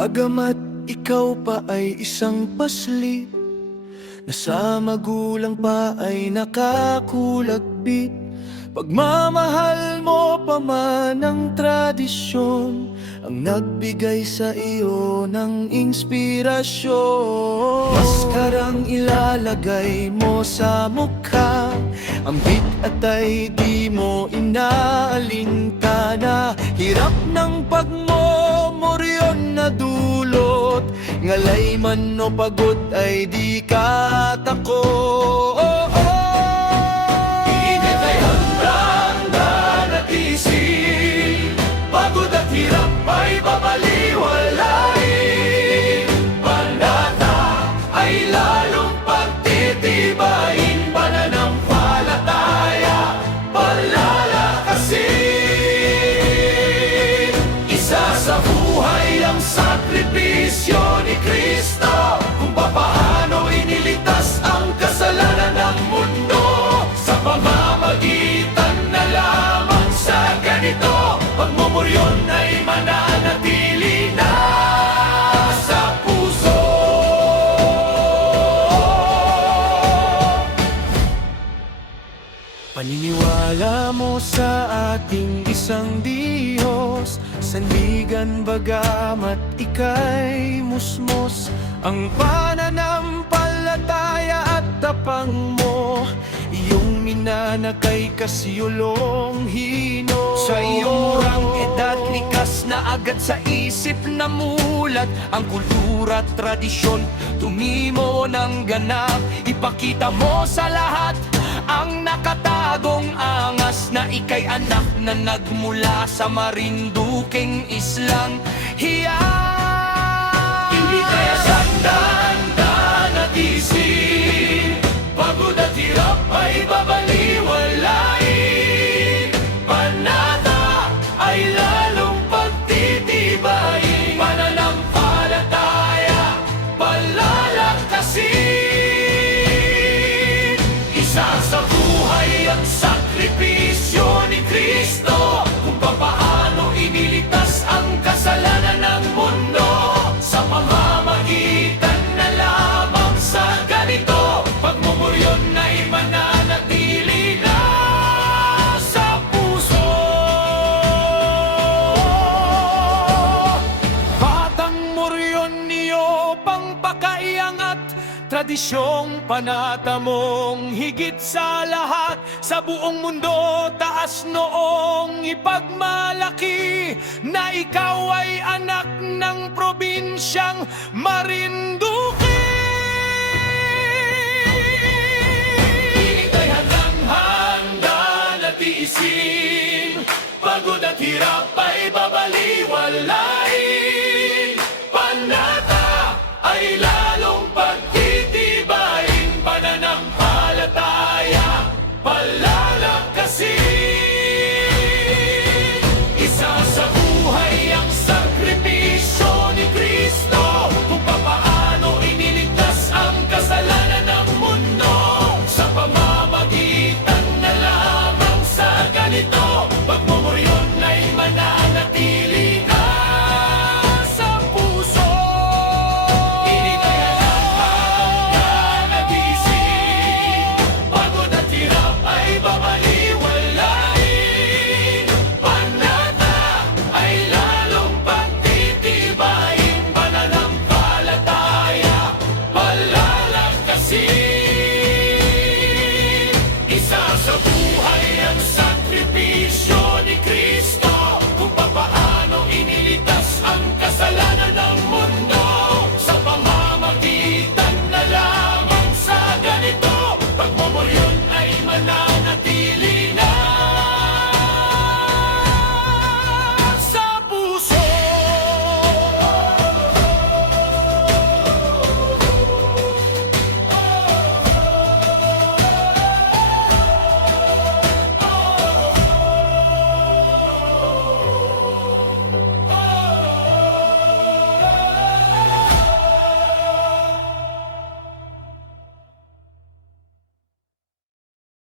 Bagamat ikaw pa ay isang paslit, na sa magulang pa ay nakakulagpit. Pagmamahal mo pa man ang tradisyon, ang nagbigay sa iyo ng inspirasyon. Maskarang ilalagay mo sa mukha, ang bit at ay di mo inaalintana. Hirap ng pagmomoryon na dulot, ngalay man o pagod ay di ka tako. Init ay handang nanatisin, pagod at hirap ay babaliwalain. Panata ay lalong pagtitibayin, pananampalataya palalakasin. Isa sa buhay ang sakripisyo ni Kristo, kung papaano iniligtas ang kasalanan ng mundo. Sa pamamagitan na lamang sa ganito, pagmumuryon ay mananatili na sa puso. Paniniwala mo sa ating isang Diyos, sandigan bagamat ika'y musmos. Ang pananampalataya at tapang mo, iyong minanakay kasiulong hino. Sa iyong murang edad, likas na agad sa isip na mulat ang kultura at tradisyon. Tumimo ng ganap, ipakita mo sa lahat ang nakatagong angas na ika'y anak na nagmula sa marinduking islang hiyang. Hindi kaya sandan nanatisin, pagod at hirap ay babaliwalain. Panata ay lalong pagtitibayin, pananampalataya palalakasin. Isa sa buhay ang sakripisyo ni Kristo, kung papaano iniligtas ang kasalanan ng mundo. Sa pamamagitan na lamang sa ganito, pagmumuryon ay mananatili na sa puso. Batang moryon niyo pang pakaiangat, tradisyong panata mong higit sa lahat. Sa buong mundo taas noong ipagmalaki na ikaw ay anak ng probinsyang Marinduque. Init ay handang-handa na tiisin, pagod at hirap ay babaliwalain. Panata ay lalong pagtitibayin, pananampalataya palalakasin. Isa sa buhay ang sakripisyo ni Kristo, kung papaano iniligtas ang kasalanan ng mundo. Sa pamamagitan na lamang sa ganito, pagmumuryon ay mananatili na sa puso. Init ay handang nagising, pagod at hirap ay babaliwalain. Panata ay lalong pagtitibayin, pananampalataya palalakasin. Isa sa buhay ang sakripisyo ni Kristo, kung papaano iniligtas ang kasalanan ng mundo. Sa pamamagitan na lamang sa ganito, pagmumuryon ay mananatili